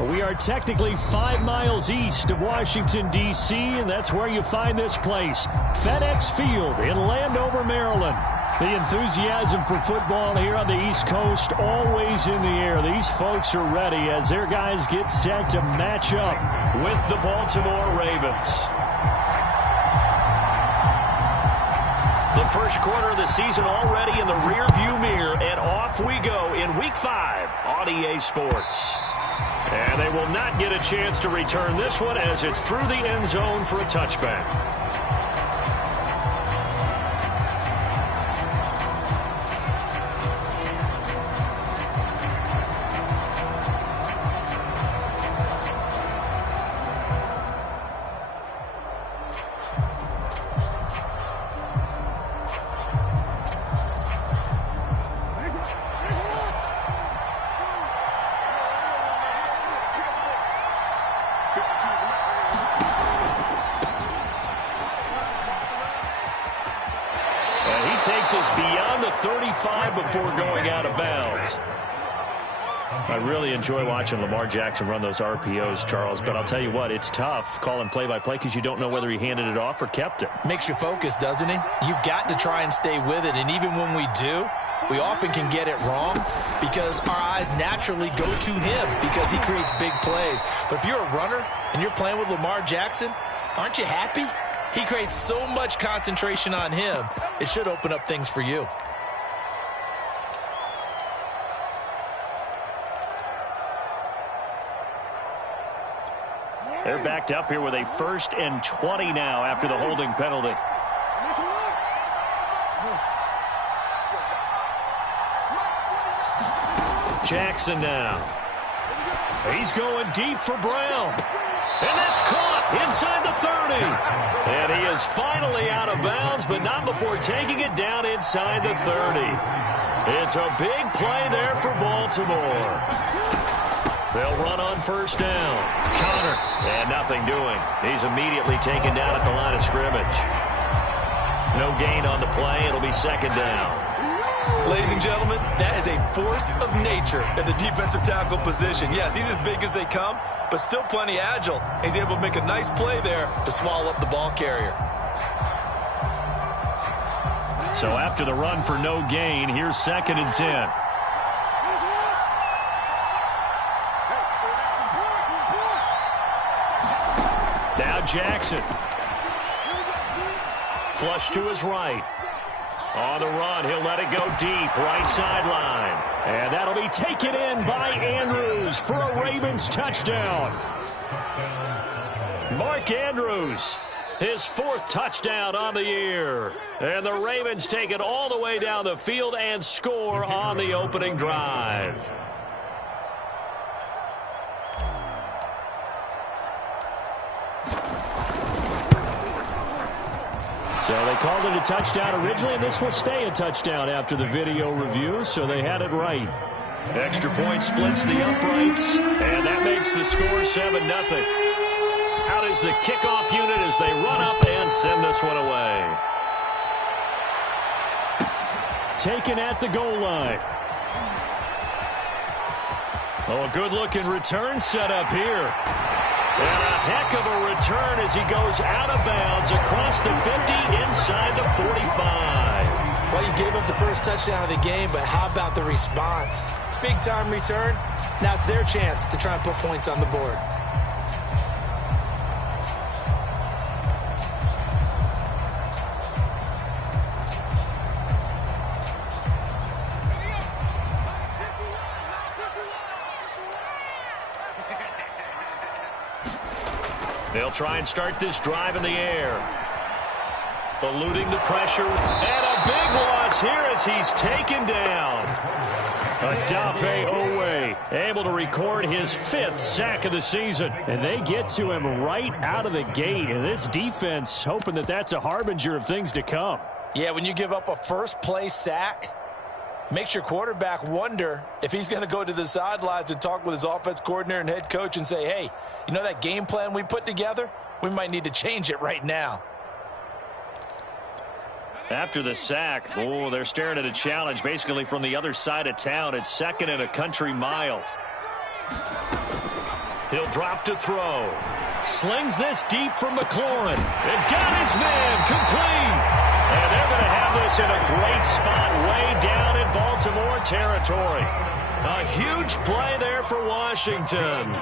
We are technically 5 miles east of Washington, D.C., and that's where you find this place, FedEx Field in Landover, Maryland. The enthusiasm for football here on the East Coast always in the air. These folks are ready as their guys get set to match up with the Baltimore Ravens. The first quarter of the season already in the rearview mirror, and off we go in Week 5 on EA Sports. And they will not get a chance to return this one as it's through the end zone for a touchback. Takes us beyond the 35 before going out of bounds. I really enjoy watching Lamar Jackson run those RPOs, Charles, but I'll tell you what, it's tough calling play-by-play because you don't know whether he handed it off or kept it. Makes you focus, doesn't it? You've got to try and stay with it, and even when we do, we often can get it wrong because our eyes naturally go to him because he creates big plays. But if you're a runner and you're playing with Lamar Jackson, aren't you happy? He creates so much concentration on him, it should open up things for you. They're backed up here with a 1st and 20 now after the holding penalty. Jackson now. He's going deep for Brown. And that's caught inside the 30. And he is finally out of bounds, but not before taking it down inside the 30. It's a big play there for Baltimore. They'll run on 1st down. Connor. And nothing doing. He's immediately taken down at the line of scrimmage. No gain on the play. It'll be 2nd down. Ladies and gentlemen, that is a force of nature at the defensive tackle position. Yes, he's as big as they come, but still plenty agile. He's able to make a nice play there to swallow up the ball carrier. So after the run for no gain, here's 2nd and 10. Now Jackson. Flush to his right. On the run, he'll let it go deep, right sideline. And that'll be taken in by Andrews for a Ravens touchdown. Mark Andrews, his 4th touchdown on the year. And the Ravens take it all the way down the field and score on the opening drive. So they called it a touchdown originally, and this will stay a touchdown after the video review, so they had it right. Extra point splits the uprights, and that makes the score 7-0. Out is the kickoff unit as they run up and send this one away. Taken at the goal line. Oh, a good-looking return set up here. And a heck of a return as he goes out of bounds across the 50 inside the 45. Well, you gave up the first touchdown of the game, but how about the response? Big-time return. Now it's their chance to try and put points on the board. They'll try and start this drive in the air. Eluding the pressure. And a big loss here as he's taken down. Odafe Oweh able to record his 5th sack of the season. And they get to him right out of the gate. And this defense hoping that that's a harbinger of things to come. Yeah, when you give up a first-play sack, makes your quarterback wonder if he's going to go to the sidelines and talk with his offense coordinator and head coach and say, hey, you know that game plan we put together? We might need to change it right now. After the sack, oh, they're staring at a challenge basically from the other side of town. It's 2nd and a country mile. He'll drop to throw. Slings this deep from McLaurin. And got his man complete. And they're going to have this in a great spot way down in Baltimore territory. A huge play there for Washington.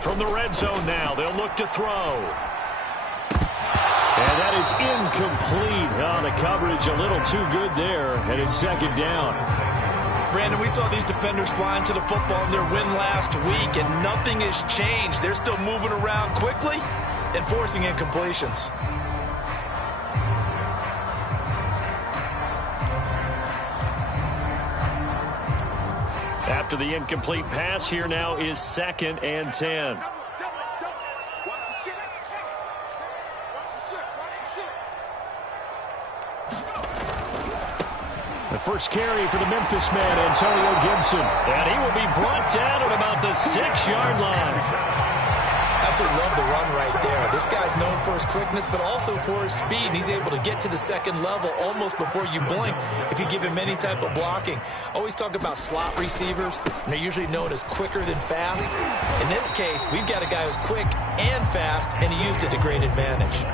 From the red zone now, they'll look to throw. And that is incomplete. Oh, the coverage a little too good there, and it's second down. Brandon, we saw these defenders flying to the football in their win last week, and nothing has changed. They're still moving around quickly and forcing incompletions. After the incomplete pass, here now is 2nd and 10. The first carry for the Memphis man, Antonio Gibson. And he will be brought down at about the 6-yard line. Absolutely love the run right there. This guy's known for his quickness, but also for his speed. And he's able to get to the second level almost before you blink if you give him any type of blocking. Always talk about slot receivers, and they're usually known as quicker than fast. In this case, we've got a guy who's quick and fast, and he used it to great advantage.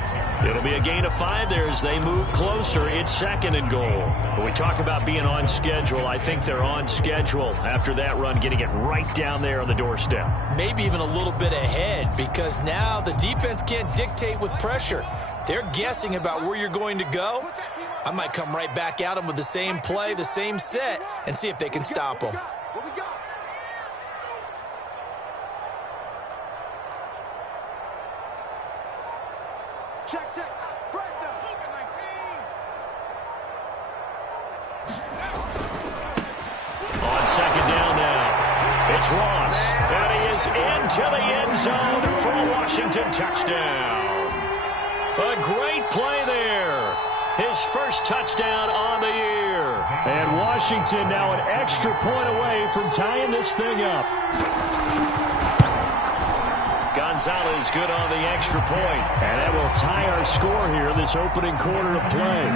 It'll be a gain of 5 there as they move closer. It's 2nd and goal. When we talk about being on schedule, I think they're on schedule after that run, getting it right down there on the doorstep. Maybe even a little bit ahead, because now the defense can't dictate with pressure. They're guessing about where you're going to go. I might come right back at them with the same play, the same set, and see if they can stop them. Check. On 2nd down now, it's Ross. And he is into the end zone for a Washington touchdown. A great play there. His first touchdown on the year. And Washington now an extra point away from tying this thing up. Gonzalez good on the extra point. And that will tie our score here in this opening quarter of play.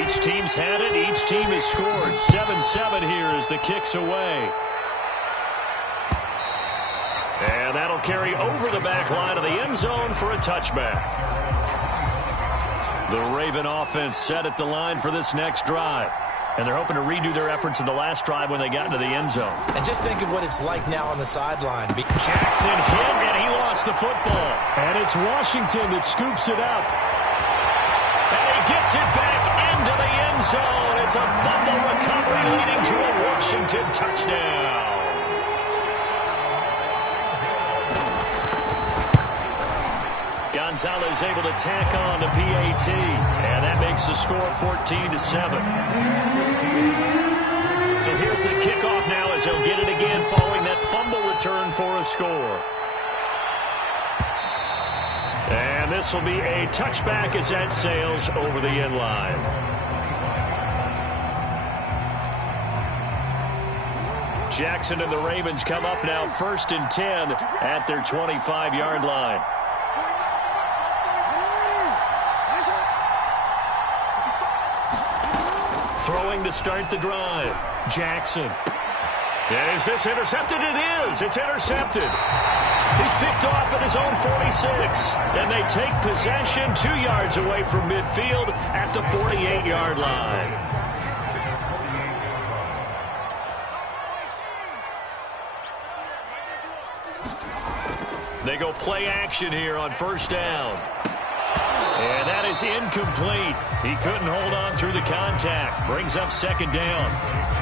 Each team's had it. Each team has scored. 7-7 here as the kick's away. And that'll carry over the back line of the end zone for a touchback. The Raven offense set at the line for this next drive. And they're hoping to redo their efforts in the last drive when they got into the end zone. And just think of what it's like now on the sideline. Jackson hit, and he lost the football. And it's Washington that scoops it up. And he gets it back into the end zone. It's a fumble recovery leading to a Washington touchdown. Gonzalez able to tack on the PAT, and that makes the score 14-7. So here's the kickoff now as he'll get it again following that fumble return for a score. And this will be a touchback as that sails over the end line. Jackson and the Ravens come up now 1st and 10 at their 25-yard line. Throwing to start the drive. Jackson. And is this intercepted? It is. It's intercepted. He's picked off at his own 46. And they take possession 2 yards away from midfield at the 48-yard line. They go play action here on 1st down. And that is incomplete. He couldn't hold on through the contact. Brings up 2nd down.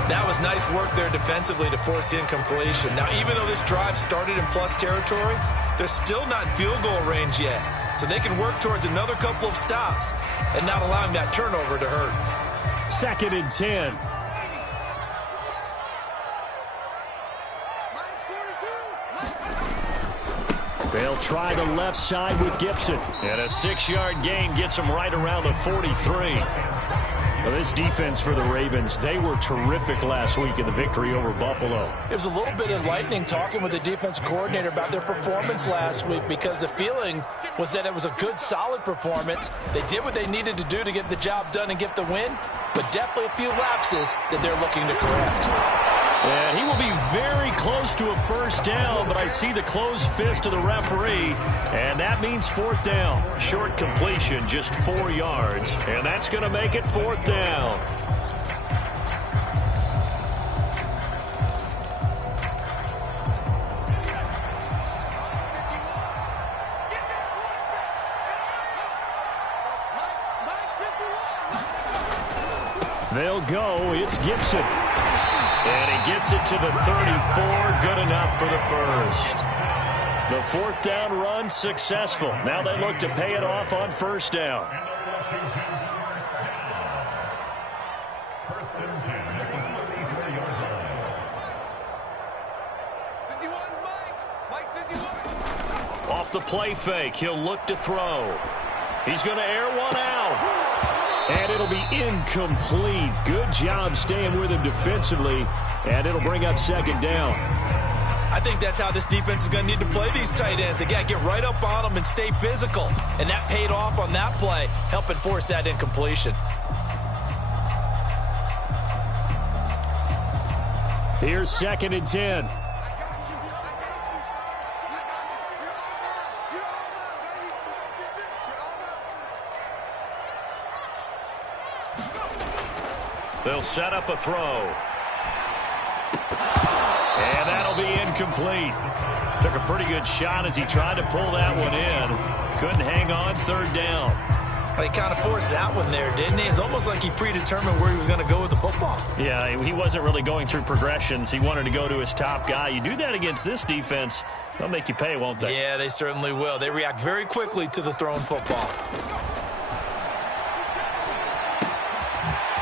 That was nice work there defensively to force the incompletion. Now, even though this drive started in plus territory, they're still not in field goal range yet. So they can work towards another couple of stops and not allowing that turnover to hurt. 2nd and 10. They'll try the left side with Gibson. And a 6-yard gain gets him right around the 43. Well, this defense for the Ravens, they were terrific last week in the victory over Buffalo. It was a little bit enlightening talking with the defense coordinator about their performance last week because the feeling was that it was a good, solid performance. They did what they needed to do to get the job done and get the win, but definitely a few lapses that they're looking to correct. And he will be very close to a first down, but I see the closed fist of the referee, and that means fourth down. Short completion, just 4 yards, and that's going to make it fourth down. They'll go. It's Gibson. And he gets it to the 34. Good enough for the first. The fourth down run successful. Now they look to pay it off on first down. Off the play fake, he'll look to throw. He's going to air one out. And it'll be incomplete. Good job staying with him defensively. And it'll bring up second down. I think that's how this defense is going to need to play these tight ends. Again, get right up on them and stay physical. And that paid off on that play, helping force that incompletion. Here's second and 10. They'll set up a throw. And that'll be incomplete. Took a pretty good shot as he tried to pull that one in. Couldn't hang on, third down. He kind of forced that one there, didn't he? It's almost like he predetermined where he was going to go with the football. Yeah, he wasn't really going through progressions. He wanted to go to his top guy. You do that against this defense, they'll make you pay, won't they? Yeah, they certainly will. They react very quickly to the thrown football.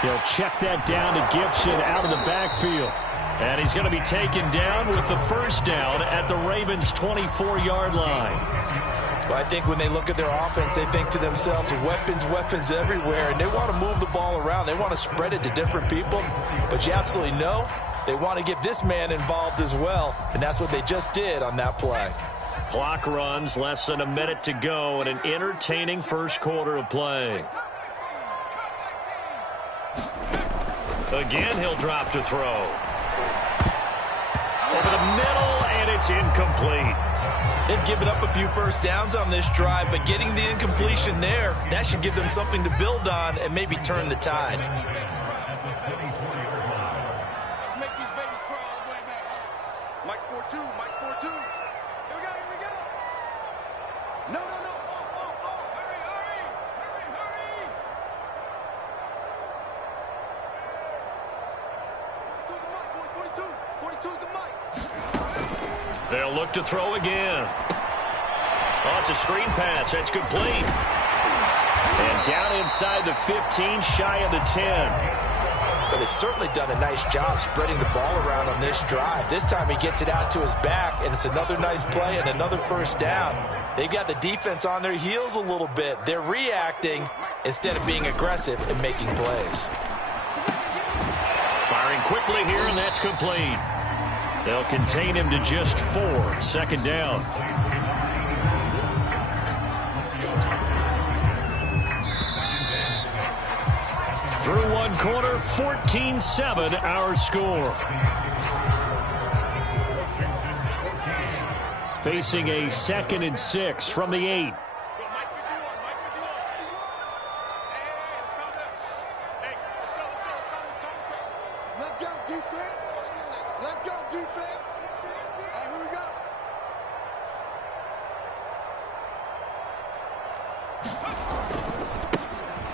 He'll check that down to Gibson out of the backfield. And he's going to be taken down with the first down at the Ravens' 24-yard line. Well, I think when they look at their offense, they think to themselves, weapons, weapons everywhere, and they want to move the ball around. They want to spread it to different people, but you absolutely know they want to get this man involved as well, and that's what they just did on that play. Clock runs, less than a minute to go, and an entertaining first quarter of play. Again, he'll drop to throw. Over the middle, and it's incomplete. They've given up a few first downs on this drive, but getting the incompletion there, that should give them something to build on and maybe turn the tide. Let's make these babies crawl all the way back. Mike's 4-2. Mike's 4-2. Here we go. Here we go. No, no, no. Oh. Hurry, hurry. Hurry, hurry. 42's the mic, boys. 42. 42's the mic. They'll look to throw again. Oh, it's a screen pass. That's complete. And down inside the 15, shy of the 10. But they've certainly done a nice job spreading the ball around on this drive. This time he gets it out to his back, and it's another nice play and another first down. They've got the defense on their heels a little bit. They're reacting instead of being aggressive and making plays. Firing quickly here, and that's complete. They'll contain him to just 4. Second down. Through one quarter, 14-7 our score. Facing a 2nd and 6 from the 8. Let's go, defense. Let's go, defense. All right, here we go.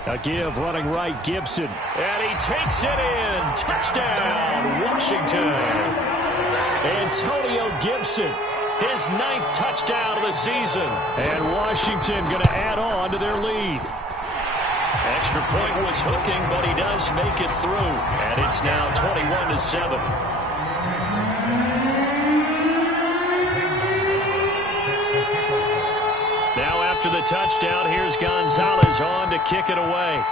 A give running right, Gibson. And he takes it in. Touchdown, Washington. Antonio Gibson, his 9th touchdown of the season. And Washington going to add on to their lead. Extra point was hooking, but he does make it through. And it's now 21-7. Now after the touchdown, here's Gonzalez on to kick it away.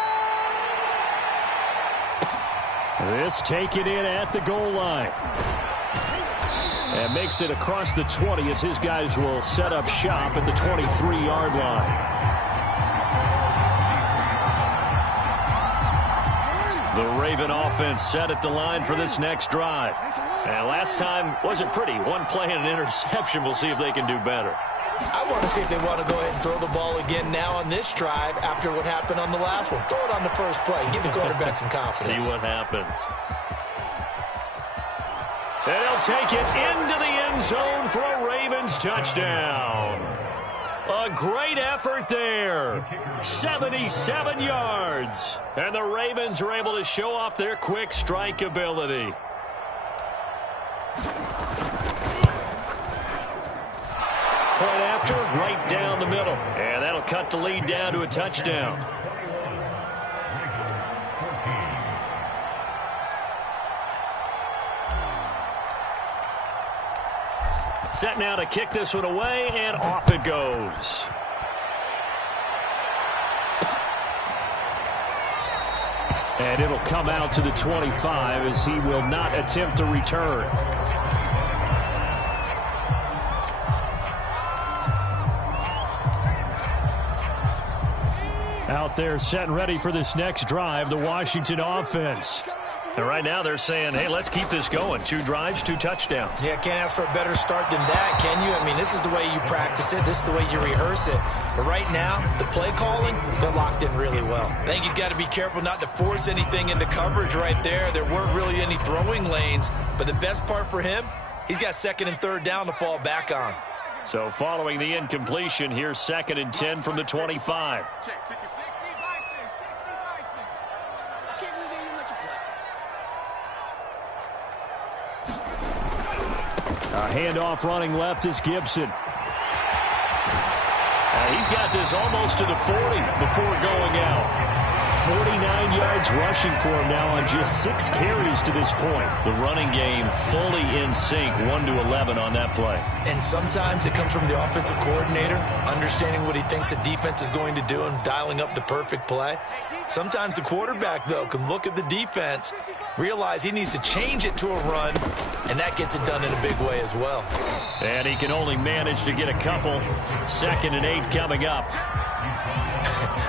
This taken in at the goal line. And makes it across the 20 as his guys will set up shop at the 23-yard line. The Raven offense set at the line for this next drive. And last time wasn't pretty. One play and an interception. We'll see if they can do better. I want to see if they want to go ahead and throw the ball again now on this drive after what happened on the last one. Throw it on the first play. Give the quarterback some confidence. See what happens. And he'll take it into the end zone for a Ravens touchdown. A great effort there. 77 yards. And the Ravens are able to show off their quick strike ability. Point after, right down the middle. And that'll cut the lead down to a touchdown. Set now to kick this one away, and off it goes. And it'll come out to the 25 as he will not attempt to return. Out there set and ready for this next drive, the Washington offense. And right now they're saying, hey, let's keep this going. 2 drives, 2 touchdowns. Yeah, can't ask for a better start than that, can you? I mean, this is the way you practice it. This is the way you rehearse it. But right now, the play calling, they're locked in really well. I think he's got to be careful not to force anything into coverage right there. There weren't really any throwing lanes. But the best part for him, he's got 2nd and 3rd down to fall back on. So following the incompletion, here's 2nd and 10 from the 25. A handoff running left is Gibson. He's got this almost to the 40 before going out. 49 yards rushing for him now on just 6 carries to this point. The running game fully in sync, 1-11 on that play. And sometimes it comes from the offensive coordinator, understanding what he thinks the defense is going to do and dialing up the perfect play. Sometimes the quarterback, though, can look at the defense, realize he needs to change it to a run, and that gets it done in a big way as well. And he can only manage to get a couple. 2nd and 8 coming up.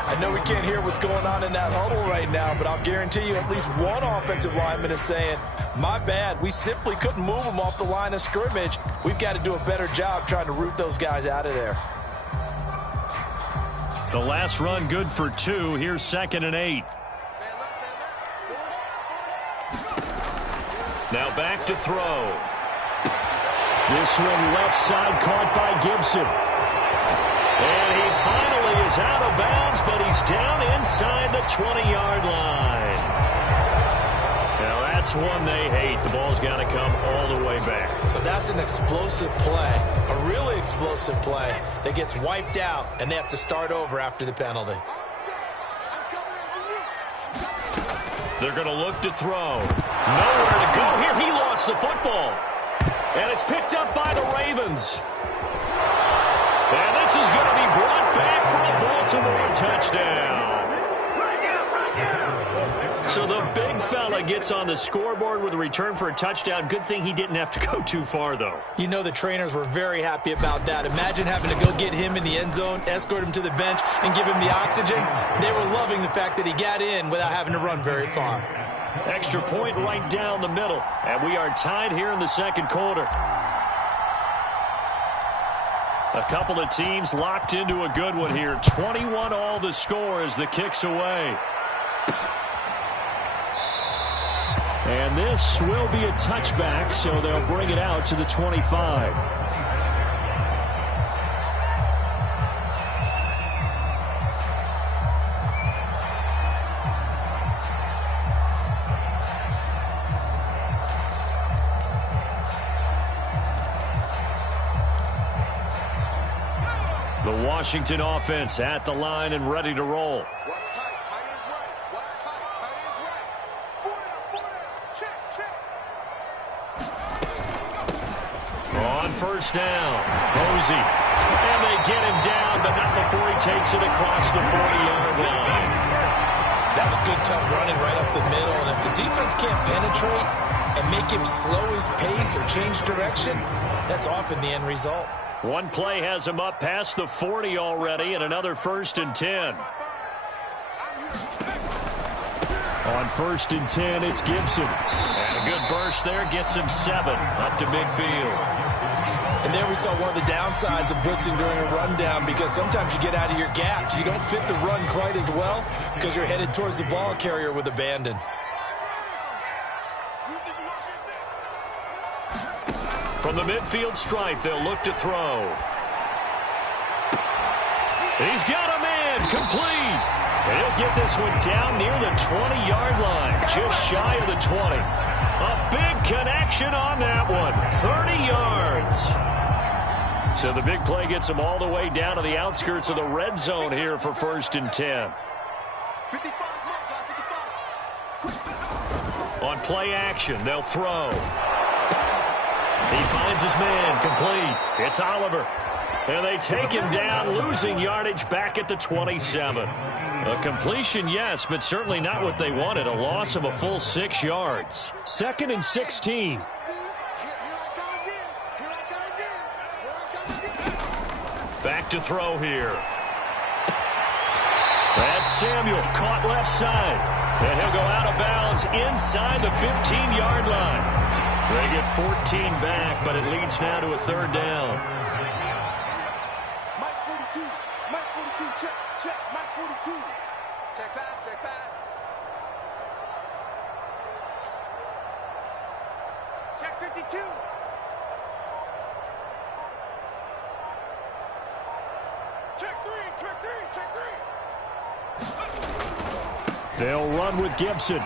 I know we can't hear what's going on in that huddle right now, but I'll guarantee you at least one offensive lineman is saying, my bad, we simply couldn't move them off the line of scrimmage. We've got to do a better job trying to root those guys out of there. The last run good for 2. Here's 2nd and 8. Now back to throw. This one left side caught by Gibson. And he finally is out of bounds, but he's down inside the 20-yard line. Now that's one they hate. The ball's got to come all the way back. So that's an explosive play, a really explosive play that gets wiped out, and they have to start over after the penalty. They're going to look to throw. Nowhere to go here. He lost the football. And it's picked up by the Ravens. And this is going to be brought back for a Baltimore touchdown. So the big fella gets on the scoreboard with a return for a touchdown. Good thing he didn't have to go too far, though. You know the trainers were very happy about that. Imagine having to go get him in the end zone, escort him to the bench, and give him the oxygen. They were loving the fact that he got in without having to run very far. Extra point right down the middle. And we are tied here in the 2nd quarter. A couple of teams locked into a good one here. 21-all the score as the kick's away. And this will be a touchback, so they'll bring it out to the 25. The Washington offense at the line and ready to roll. What's tight? Tight is right. What's tight? Tight is right. 4 down. Check, check. On 1st down, Posey. And they get him down, but not before he takes it across the 40-yard line. That It's good, tough running right up the middle. And if the defense can't penetrate and make him slow his pace or change direction, that's often the end result. One play has him up past the 40 already, and another 1st and 10. On 1st and 10, it's Gibson. And a good burst there gets him 7 up to midfield. And there we saw one of the downsides of blitzing during a rundown, because sometimes you get out of your gaps. You don't fit the run quite as well because you're headed towards the ball carrier with abandon. From the midfield stripe, they'll look to throw. He's got a man, complete. And he'll get this one down near the 20-yard line, just shy of the 20. A big connection on that one, 30 yards. So the big play gets him all the way down to the outskirts of the red zone here for 1st and 10. On play action, they'll throw. He finds his man, complete. It's Oliver. And they take him down, losing yardage back at the 27. A completion, yes, but certainly not what they wanted. A loss of a full 6 yards. 2nd and 16. Back to throw here. That's Samuel, caught left side. And he'll go out of bounds inside the 15-yard line. They get 14 back, but it leads now to a 3rd down. Mike 42, Mike 42, check, Mike 42. Check pass, check pass. Check 52. Check 3, check 3, check 3. They'll run with Gibson.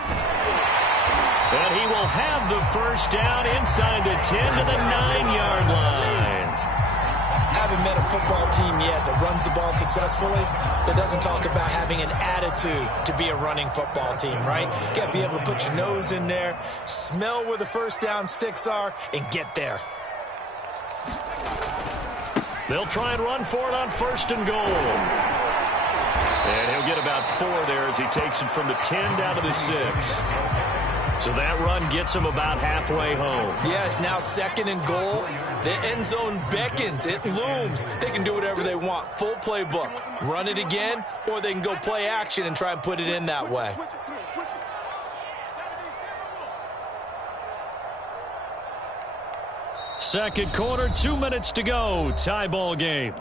And he will have the 1st down inside the 10 to the 9-yard line. Haven't met a football team yet that runs the ball successfully, that doesn't talk about having an attitude to be a running football team, right? You got to be able to put your nose in there, smell where the 1st down sticks are, and get there. They'll try and run for it on 1st and goal. And he'll get about 4 there as he takes it from the 10 down to the 6. So that run gets him about halfway home. Yeah, it's now 2nd and goal. The end zone beckons. It looms. They can do whatever they want. Full playbook. Run it again, or they can go play action and try and put it in that way. Second quarter, 2 minutes to go. Tie ball game.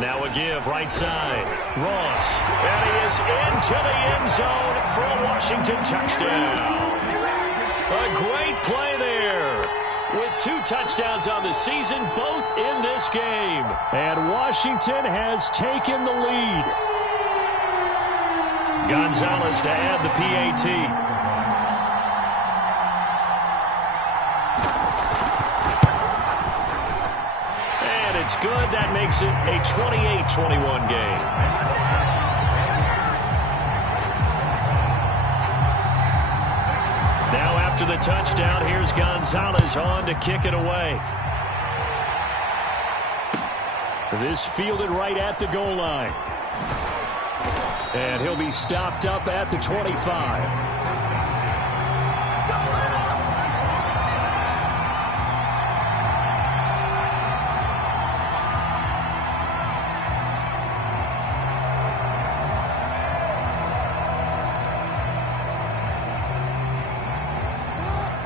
Now a give, right side. Ross. And he is into the end zone for a Washington touchdown. A great play there. With 2 touchdowns on the season, both in this game. And Washington has taken the lead. Gonzalez to add the PAT. It's good. That makes it a 28-21 game. Now after the touchdown, here's Gonzalez on to kick it away. This fielded right at the goal line. And he'll be stopped up at the 25.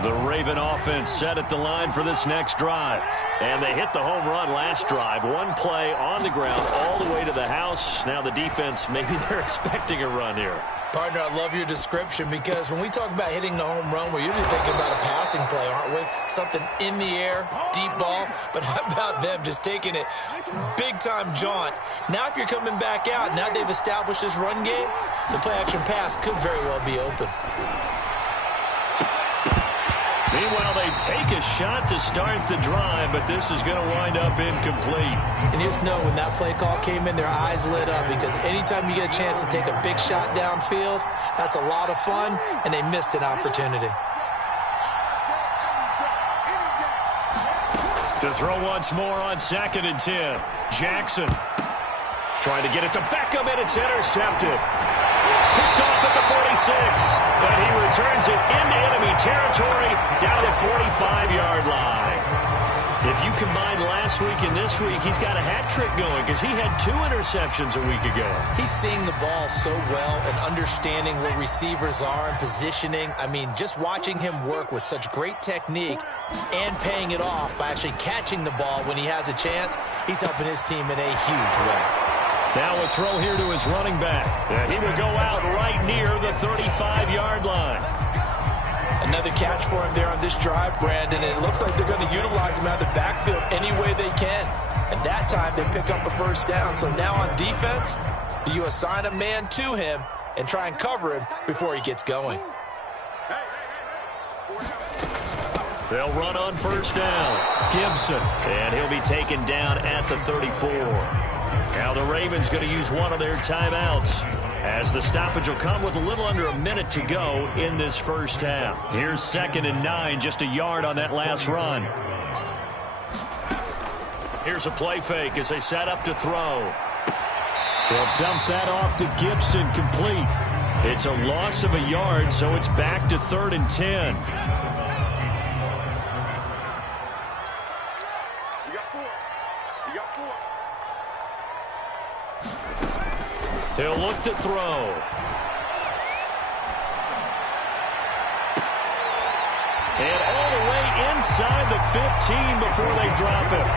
The Raven offense set at the line for this next drive. And they hit the home run last drive. 1 play on the ground all the way to the house. Now the defense, maybe they're expecting a run here. Partner, I love your description, because when we talk about hitting the home run, we're usually thinking about a passing play, aren't we? Something in the air, deep ball. But how about them just taking it big-time jaunt? Now if you're coming back out, now they've established this run game, the play-action pass could very well be open. Meanwhile, they take a shot to start the drive, but this is going to wind up incomplete. And you just know when that play call came in, their eyes lit up, because anytime you get a chance to take a big shot downfield, that's a lot of fun, and they missed an opportunity. To throw once more on 2nd and 10. Jackson trying to get it to Beckham, and it's intercepted. Picked off at the 46, and he returns it into enemy territory down the 45-yard line. If you combine last week and this week, he's got a hat trick going because he had 2 interceptions a week ago. He's seeing the ball so well and understanding where receivers are and positioning. I mean, just watching him work with such great technique and paying it off by actually catching the ball when he has a chance, he's helping his team in a huge way. Now a throw here to his running back. And he will go out right near the 35-yard line. Another catch for him there on this drive, Brandon. And it looks like they're going to utilize him out of the backfield any way they can. And that time they pick up a first down. So now on defense, do you assign a man to him and try and cover him before he gets going? They'll run on first down. Gibson. And he'll be taken down at the 34. Now the Ravens going to use one of their timeouts, as the stoppage will come with a little under a minute to go in this first half. Here's 2nd and 9, just a yard on that last run. Here's a play fake as they set up to throw. They'll dump that off to Gibson, complete. It's a loss of a yard, so it's back to 3rd and 10. He'll look to throw. And all the way inside the 15 before they drop him.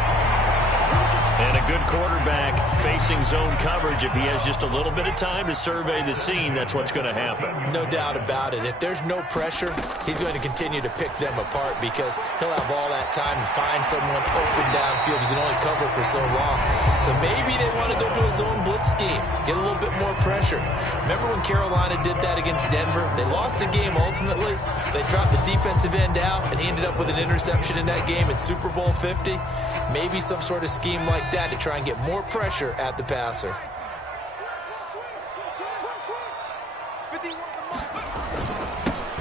And a good quarterback facing zone coverage. If he has just a little bit of time to survey the scene, that's what's going to happen. No doubt about it. If there's no pressure, he's going to continue to pick them apart because he'll have all that time to find someone open downfield. You can only cover for so long. So maybe they want to go to a zone blitz scheme, get a little bit more pressure. Remember when Carolina did that against Denver? They lost the game ultimately. They dropped the defensive end out, and he ended up with an interception in that game in Super Bowl 50. Maybe some sort of scheme like that to try and get more pressure at the passer.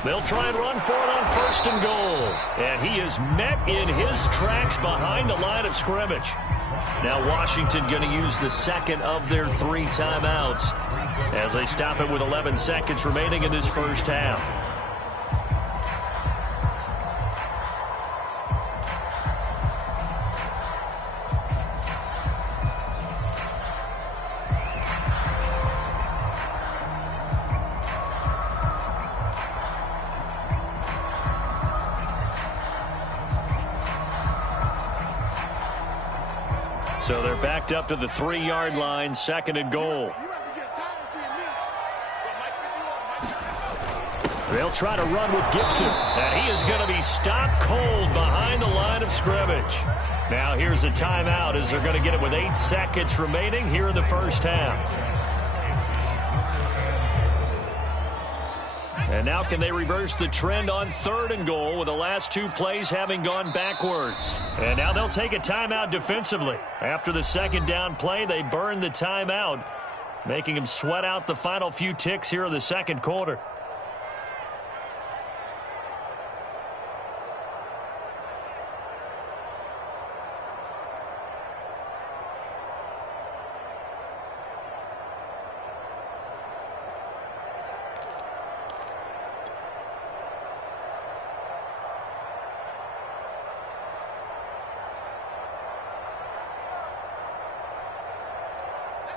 They'll try and run for it on 1st and goal. And he is met in his tracks behind the line of scrimmage. Now Washington going to use the second of their 3 timeouts as they stop it with 11 seconds remaining in this first half. So they're backed up to the 3-yard line, 2nd and goal. They'll try to run with Gibson, and he is going to be stopped cold behind the line of scrimmage. Now here's a timeout as they're going to get it with 8 seconds remaining here in the first half. And now can they reverse the trend on 3rd and goal with the last 2 plays having gone backwards? And now they'll take a timeout defensively. After the 2nd down play, they burn the timeout, making them sweat out the final few ticks here in the 2nd quarter.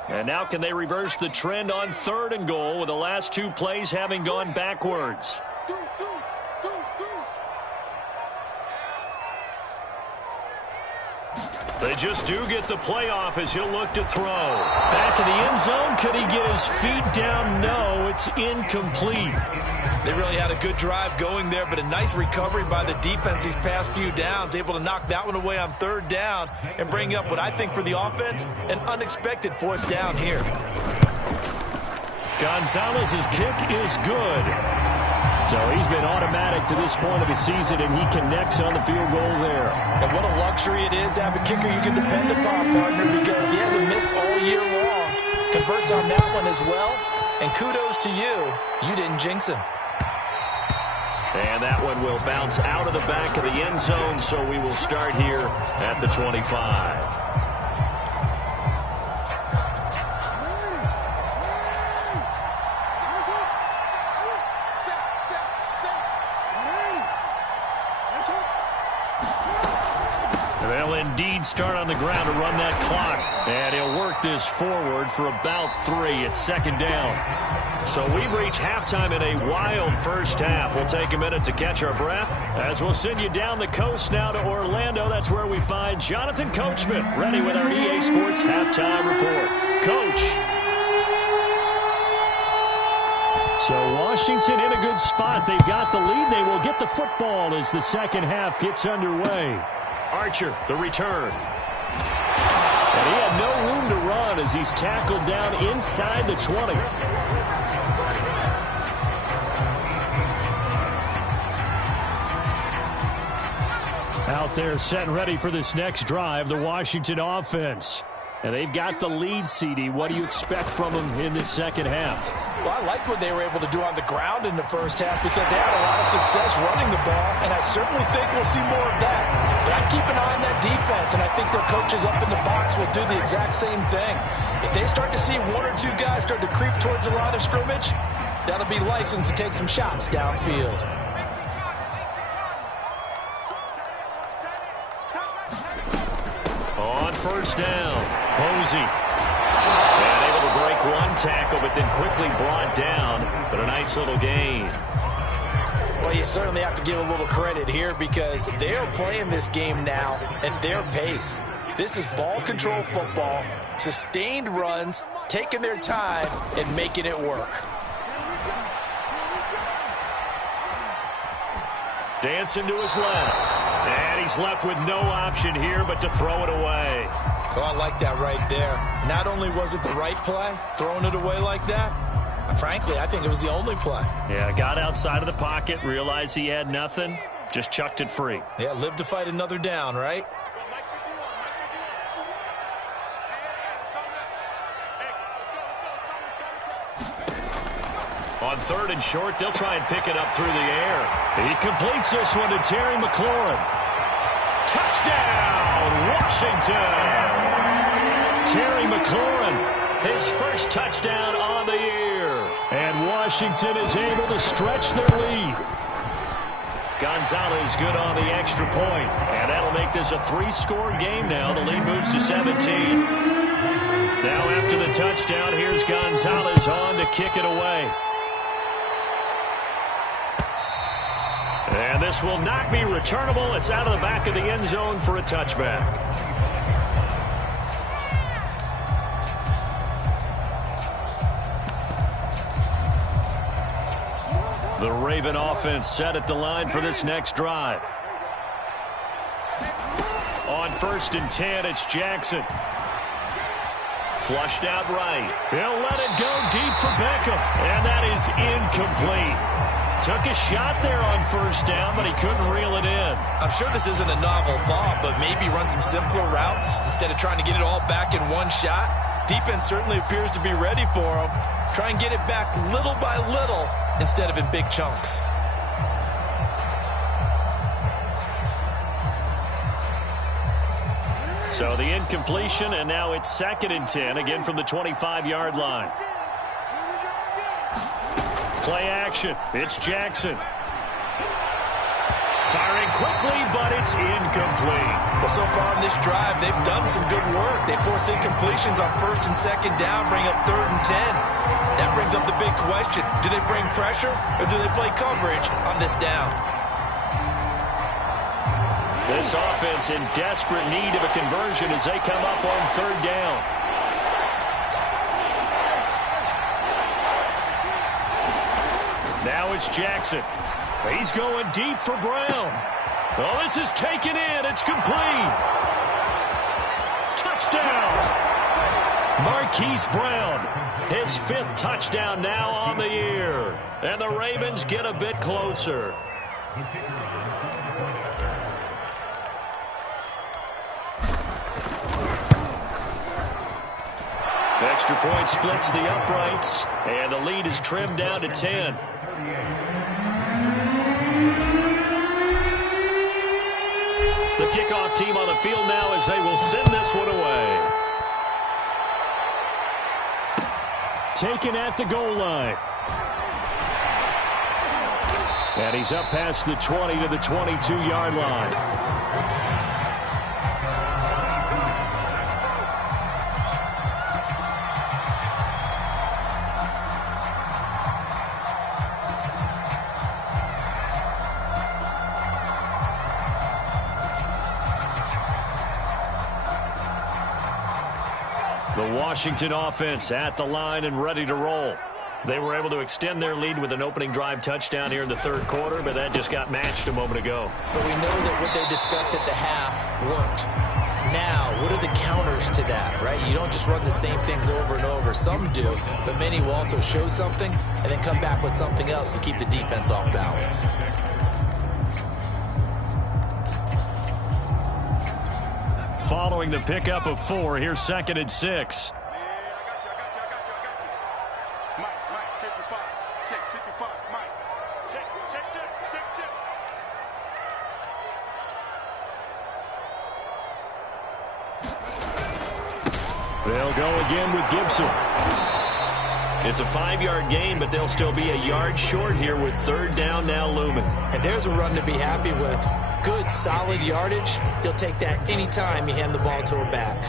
And now can they reverse the trend on 3rd and goal with the last 2 plays having gone backwards? They just do get the playoff as he'll look to throw. Back in the end zone, could he get his feet down? No, it's incomplete. They really had a good drive going there, but a nice recovery by the defense these past few downs, able to knock that one away on 3rd down and bring up what I think for the offense, an unexpected 4th down here. Gonzalez's kick is good. So he's been automatic to this point of the season, and he connects on the field goal there. And what a luxury it is to have a kicker you can depend upon, partner, because he hasn't missed all year long. Converts on that one as well. And kudos to you. You didn't jinx him. And that one will bounce out of the back of the end zone, so we will start here at the 25. They'll indeed start on the ground to run that clock. And he'll work this forward for about 3 at second down. So we've reached halftime in a wild first half. We'll take a minute to catch our breath as we'll send you down the coast now to Orlando. That's where we find Jonathan Coachman ready with our EA Sports halftime report. Coach. So Washington in a good spot. They've got the lead. They will get the football as the second half gets underway. Archer, the return. And he had no room to run as he's tackled down inside the 20. Out there set and ready for this next drive, the Washington offense. And they've got the lead, CD. What do you expect from them in this second half? Well, I liked what they were able to do on the ground in the first half because they had a lot of success running the ball, and I certainly think we'll see more of that. But I'd keep an eye on that defense, and I think their coaches up in the box will do the exact same thing. If they start to see 1 or 2 guys start to creep towards the line of scrimmage, that'll be licensed to take some shots downfield. On first down, Posey. And able to break one tackle, but then quickly brought down. But a nice little gain. Well, you certainly have to give a little credit here because they're playing this game now at their pace. This is ball control football, sustained runs, taking their time, and making it work. Dancing to his left. And he's left with no option here but to throw it away. Oh, I like that right there. Not only was it the right play, throwing it away like that, frankly, I think it was the only play. Yeah, got outside of the pocket, realized he had nothing, just chucked it free. Yeah, live to fight another down, right? On 3rd and short, they'll try and pick it up through the air. He completes this one to Terry McLaurin. Touchdown, Washington! Terry McLaurin, his first touchdown on the year. And Washington is able to stretch their lead. Gonzalez good on the extra point. And that'll make this a 3-score game now. The lead moves to 17. Now after the touchdown, here's Gonzalez on to kick it away. And this will not be returnable. It's out of the back of the end zone for a touchback. The Raven offense set at the line for this next drive. On 1st and 10, it's Jackson. Flushed out right. He'll let it go deep for Beckham. And that is incomplete. Took a shot there on 1st down, but he couldn't reel it in. I'm sure this isn't a novel thought, but maybe run some simpler routes instead of trying to get it all back in one shot. Defense certainly appears to be ready for him. Try and get it back little by little instead of in big chunks. So the incompletion, and now it's 2nd and 10, again from the 25-yard line. Play action. It's Jackson. Firing quickly, but it's incomplete. Well, so far in this drive, they've done some good work. They force incompletions on 1st and 2nd down, bring up 3rd and 10. That brings up the big question. Do they bring pressure, or do they play coverage on this down? This offense in desperate need of a conversion as they come up on 3rd down. Now it's Jackson. He's going deep for Brown. Oh, this is taken in. It's complete. Touchdown. Marquise Brown, his 5th touchdown now on the year. And the Ravens get a bit closer. Extra point splits the uprights, and the lead is trimmed down to 10. The kickoff team on the field now as they will send this one away. Taken at the goal line. And he's up past the 20 to the 22-yard line. The Washington offense at the line and ready to roll. They were able to extend their lead with an opening drive touchdown here in the 3rd quarter, but that just got matched a moment ago. So we know that what they discussed at the half worked. Now, what are the counters to that, right? You don't just run the same things over and over. Some do, but many will also show something and then come back with something else to keep the defense off balance. Following the pickup of 4, here's 2nd and 6. They'll go again with Gibson. It's a 5-yard gain, but they'll still be a yard short here with 3rd down now looming. And there's a run to be happy with. Good, solid yardage. He'll take that anytime you hand the ball to a back.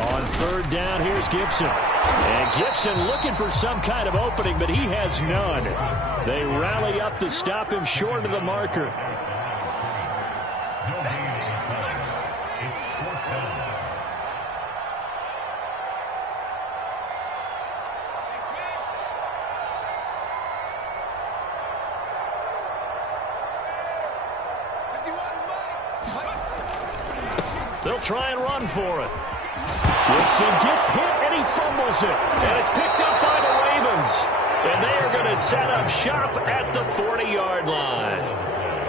On 3rd down, here's Gibson. And Gibson looking for some kind of opening, but he has none. They rally up to stop him short of the marker. They'll try and run for it. Gibson gets hit and he fumbles it. And it's picked up by the Ravens. And they are going to set up shop at the 40-yard line.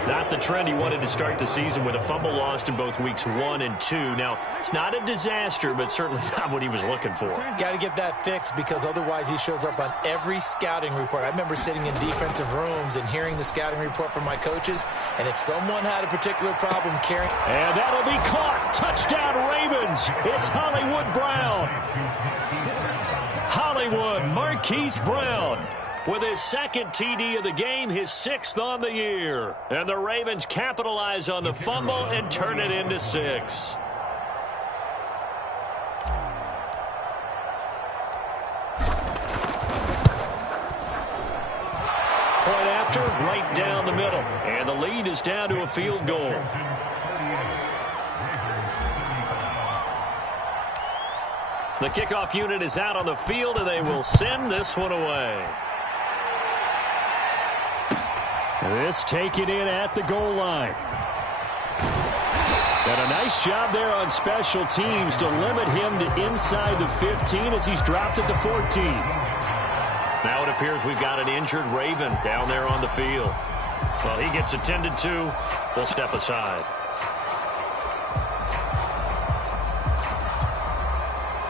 Not the trend he wanted to start the season with a fumble lost in both weeks 1 and 2. Now, it's not a disaster, but certainly not what he was looking for. Got to get that fixed because otherwise he shows up on every scouting report. I remember sitting in defensive rooms and hearing the scouting report from my coaches, and if someone had a particular problem carrying... And that'll be caught. Touchdown, Ravens. It's Hollywood Brown. Hollywood, Marquise Brown, with his 2nd TD of the game, his 6th on the year. And the Ravens capitalize on the fumble and turn it into 6. Point after, right down the middle. And the lead is down to a field goal. The kickoff unit is out on the field, and they will send this one away. This taken in at the goal line. And a nice job there on special teams to limit him to inside the 15 as he's dropped it to 14. Now it appears we've got an injured Raven down there on the field. Well, he gets attended to. We'll step aside.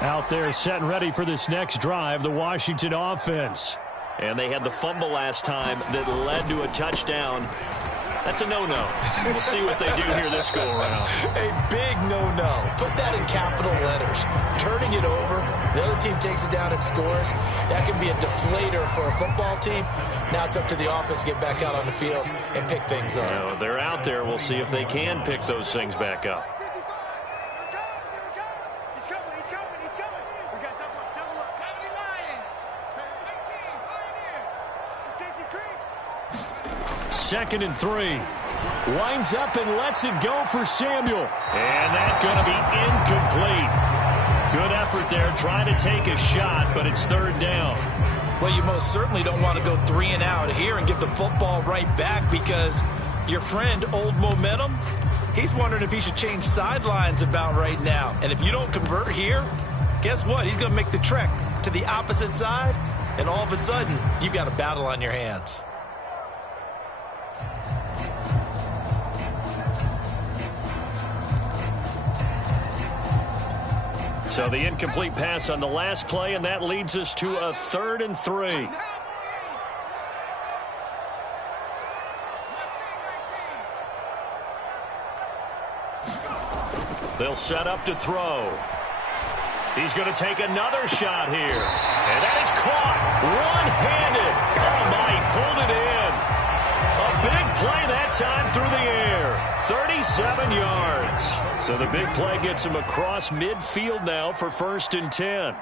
Out there set and ready for this next drive, the Washington offense. And they had the fumble last time that led to a touchdown. That's a no-no. We'll see what they do here this go-around. A big no-no. Put that in capital letters. Turning it over, the other team takes it down and scores. That can be a deflator for a football team. Now it's up to the offense to get back out on the field and pick things up. You know, they're out there. We'll see if they can pick those things back up. Second and 3. Winds up and lets it go for Samuel. And that's going to be incomplete. Good effort there, trying to take a shot, but it's third down. Well, you most certainly don't want to go 3 and out here and give the football right back, because your friend, Old Momentum, he's wondering if he should change sidelines about right now. And if you don't convert here, guess what? He's going to make the trek to the opposite side, and all of a sudden, you've got a battle on your hands. So the incomplete pass on the last play, and that leads us to a 3rd and 3. They'll set up to throw. He's going to take another shot here. And that is caught one-handed. Oh, my, he pulled it in. A big play that time through the air. 37 yards. So the big play gets him across midfield now for 1st and 10.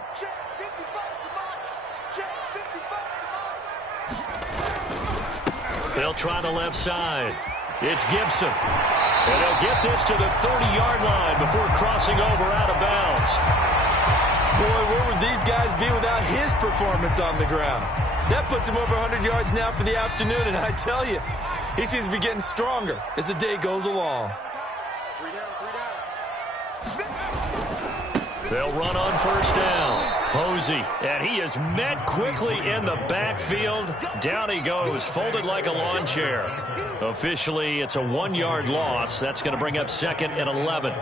They'll try the left side. It's Gibson. And they'll get this to the 30-yard line before crossing over out of bounds. Boy, where would these guys be without his performance on the ground? That puts him over 100 yards now for the afternoon, and I tell you, he seems to be getting stronger as the day goes along. They'll run on 1st down. Posey, and he is met quickly in the backfield. Down he goes, folded like a lawn chair. Officially, it's a 1-yard loss. That's going to bring up 2nd and 11.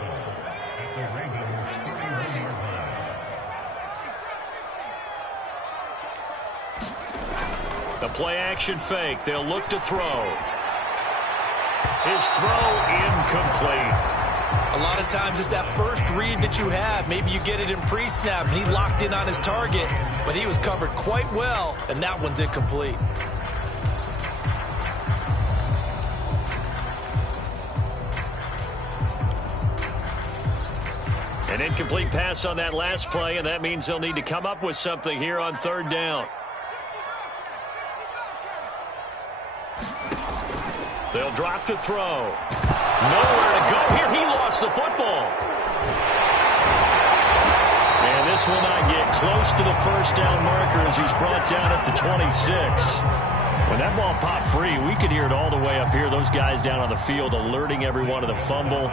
The play-action fake. They'll look to throw. His throw incomplete. A lot of times it's that first read that you have. Maybe you get it in pre-snap, and he locked in on his target, but he was covered quite well, and that one's incomplete. An incomplete pass on that last play, and that means they'll need to come up with something here on 3rd down. They'll drop to throw. Nowhere to go here. He lost the football. And this will not get close to the 1st down marker as he's brought down at the 26. When that ball popped free, we could hear it all the way up here. Those guys down on the field alerting everyone of the fumble.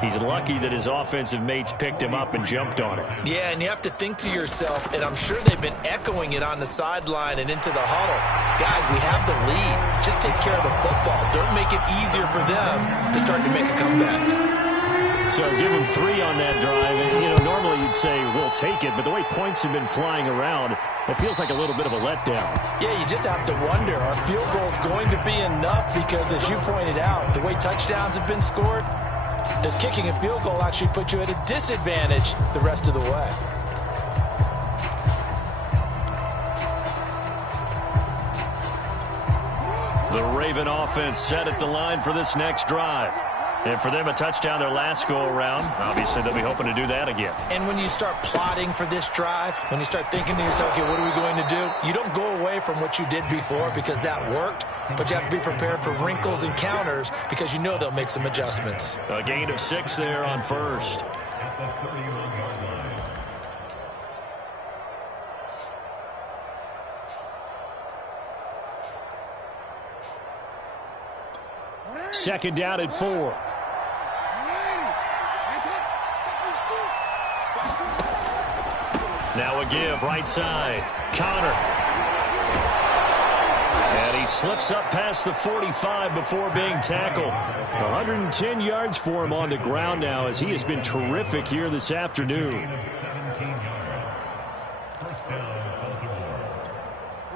He's lucky that his offensive mates picked him up and jumped on it. Yeah, and you have to think to yourself, and I'm sure they've been echoing it on the sideline and into the huddle. Guys, we have the lead. Just take care of the football. Don't make it easier for them to start to make a comeback. So give them 3 on that drive. And, normally you'd say, we'll take it. But the way points have been flying around, it feels like a little bit of a letdown. Yeah, you just have to wonder, are field goals going to be enough? Because as you pointed out, the way touchdowns have been scored, does kicking a field goal actually put you at a disadvantage the rest of the way? The Raven offense set at the line for this next drive. And for them, a touchdown their last go-around. Obviously, they'll be hoping to do that again. And when you start plotting for this drive, when you start thinking to yourself, okay, what are we going to do? You don't go away from what you did before because that worked, but you have to be prepared for wrinkles and counters because you know they'll make some adjustments. A gain of 6 there on 1st. Second down at 4. Now a give, right side. Connor. And he slips up past the 45 before being tackled. 110 yards for him on the ground now as he has been terrific here this afternoon.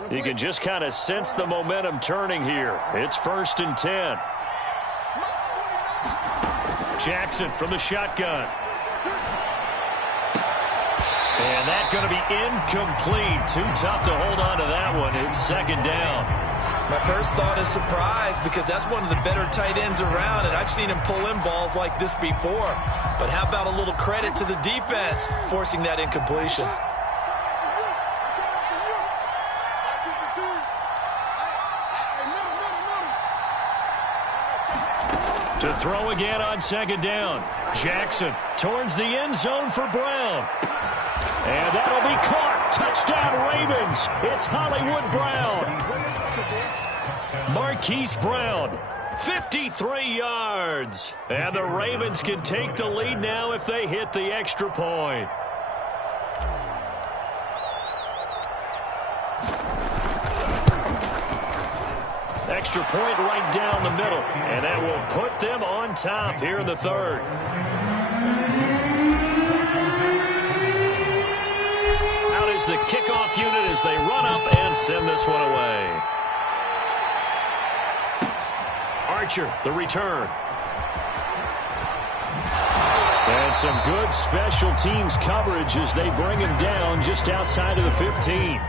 You can just kind of sense the momentum turning here. It's 1st and 10. Jackson from the shotgun. And that's going to be incomplete. Too tough to hold on to that one. It's 2nd down. My first thought is surprise because that's one of the better tight ends around, and I've seen him pull in balls like this before. But how about a little credit to the defense forcing that incompletion? To throw again on second down. Jackson towards the end zone for Brown. And that'll be caught. Touchdown, Ravens. It's Hollywood Brown. Marquise Brown, 53 yards. And the Ravens can take the lead now if they hit the extra point. Extra point right down the middle. And that will put them on top here in the third. Out is the kickoff unit as they run up and send this one away. Archer, the return. And some good special teams coverage as they bring him down just outside of the 15.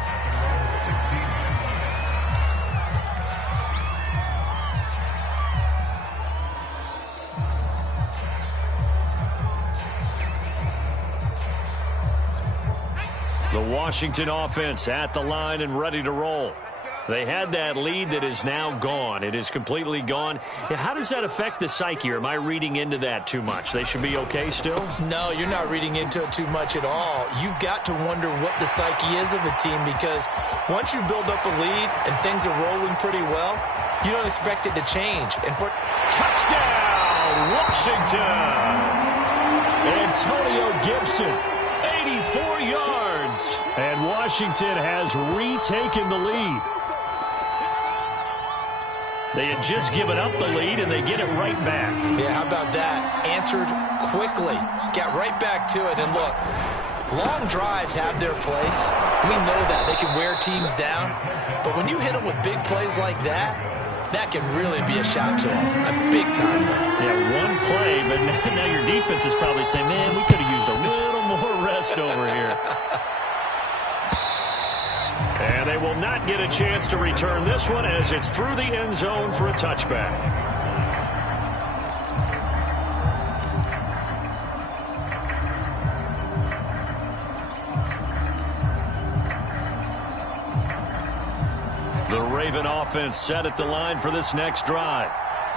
The Washington offense at the line and ready to roll. They had that lead that is now gone. It is completely gone. How does that affect the psyche? Or am I reading into that too much? They should be okay still? No, you're not reading into it too much at all. You've got to wonder what the psyche is of a team because once you build up a lead and things are rolling pretty well, you don't expect it to change. And for touchdown, Washington! Antonio Gibson, 84 yards. And Washington has retaken the lead. They had just given up the lead, and they get it right back. Yeah, how about that? Answered quickly. Got right back to it. And look, long drives have their place. We know that. They can wear teams down. But when you hit them with big plays like that, that can really be a shot to them. A big-time one. Yeah, one play, but now your defense is probably saying, man, we could have used a little more rest over here. And they will not get a chance to return this one as it's through the end zone for a touchback. The Raven offense set at the line for this next drive.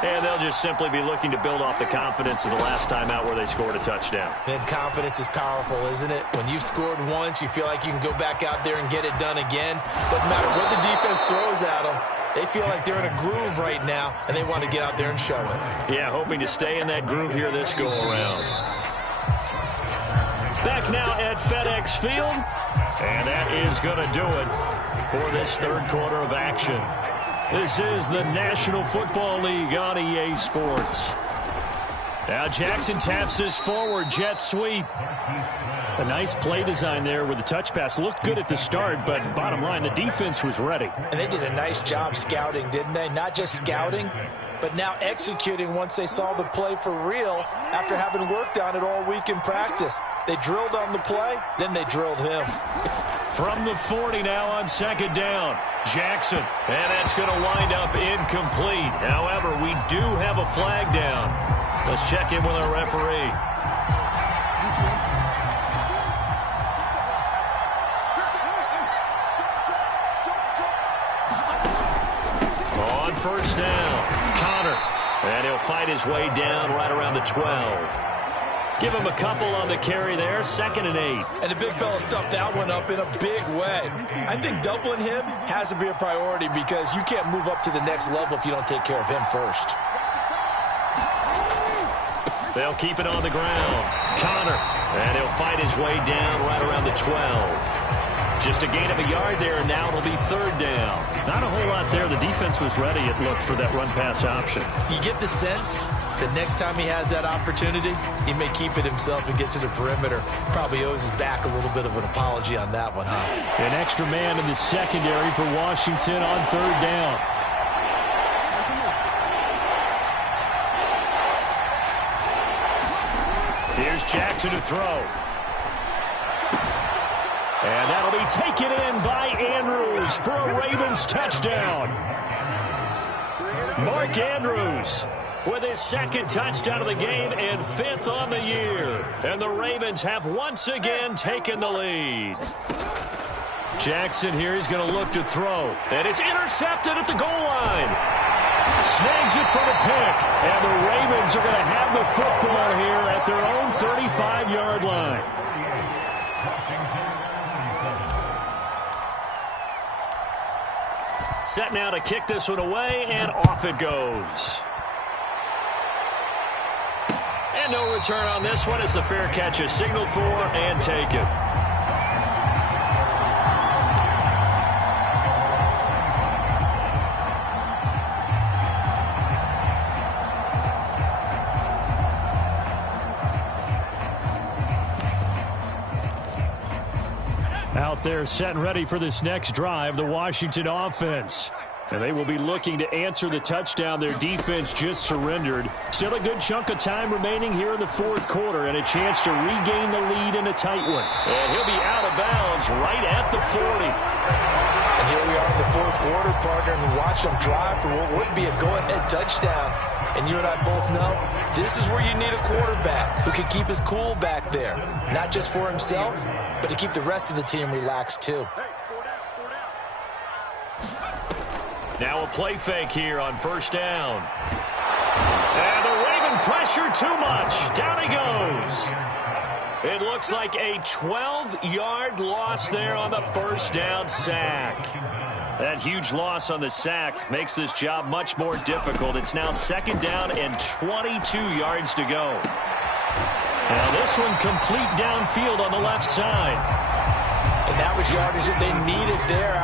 And they'll just simply be looking to build off the confidence of the last time out where they scored a touchdown. And confidence is powerful, isn't it? When you've scored once, you feel like you can go back out there and get it done again. Doesn't matter what the defense throws at them. They feel like they're in a groove right now, and they want to get out there and show it. Yeah, hoping to stay in that groove here this go-around. Back now at FedEx Field. And that is going to do it for this third quarter of action. This is the National Football League on EA Sports. Now Jackson taps this forward jet sweep. A nice play design there with the touch pass. Looked good at the start, but bottom line, the defense was ready. And they did a nice job scouting, didn't they? Not just scouting, but now executing once they saw the play for real after having worked on it all week in practice. They drilled on the play, then they drilled him. From the 40 now on second down. Jackson, and that's going to wind up incomplete. However, we do have a flag down. Let's check in with our referee. On first down, Connor, and he'll fight his way down right around the 12. Give him a couple on the carry there, 2nd and 8. And the big fella stuffed that one up in a big way. I think doubling him has to be a priority because you can't move up to the next level if you don't take care of him first. They'll keep it on the ground. Connor, and he'll fight his way down right around the 12. Just a gain of a yard there, and now it'll be 3rd down. Not a whole lot there. The defense was ready, it looked, for that run-pass option. You get the sense that next time he has that opportunity, he may keep it himself and get to the perimeter. Probably owes his back a little bit of an apology on that one, huh? An extra man in the secondary for Washington on 3rd down. Here's Jackson to throw. And that'll be taken in by Andrews for a Ravens touchdown. Mark Andrews with his 2nd touchdown of the game and 5th on the year. And the Ravens have once again taken the lead. Jackson here is going to look to throw. And it's intercepted at the goal line. Snags it for the pick. And the Ravens are going to have the football here at their own 35-yard line. Set now to kick this one away, and off it goes. And no return on this one as the fair catch is signaled for and taken. Out there set and ready for this next drive, the Washington offense. And they will be looking to answer the touchdown their defense just surrendered. Still a good chunk of time remaining here in the fourth quarter and a chance to regain the lead in a tight one. And he'll be out of bounds right at the 40. And here we are in the fourth quarter, partner, and watch them drive for what would be a go-ahead touchdown. And you and I both know this is where you need a quarterback who can keep his cool back there. Not just for himself, but to keep the rest of the team relaxed too. Now a play fake here on first down. And the Raven pressure too much. Down he goes. It looks like a 12-yard loss there on the first down sack. That huge loss on the sack makes this job much more difficult. It's now second down and 22 yards to go. Now this one complete downfield on the left side. And that was yardage that they needed there.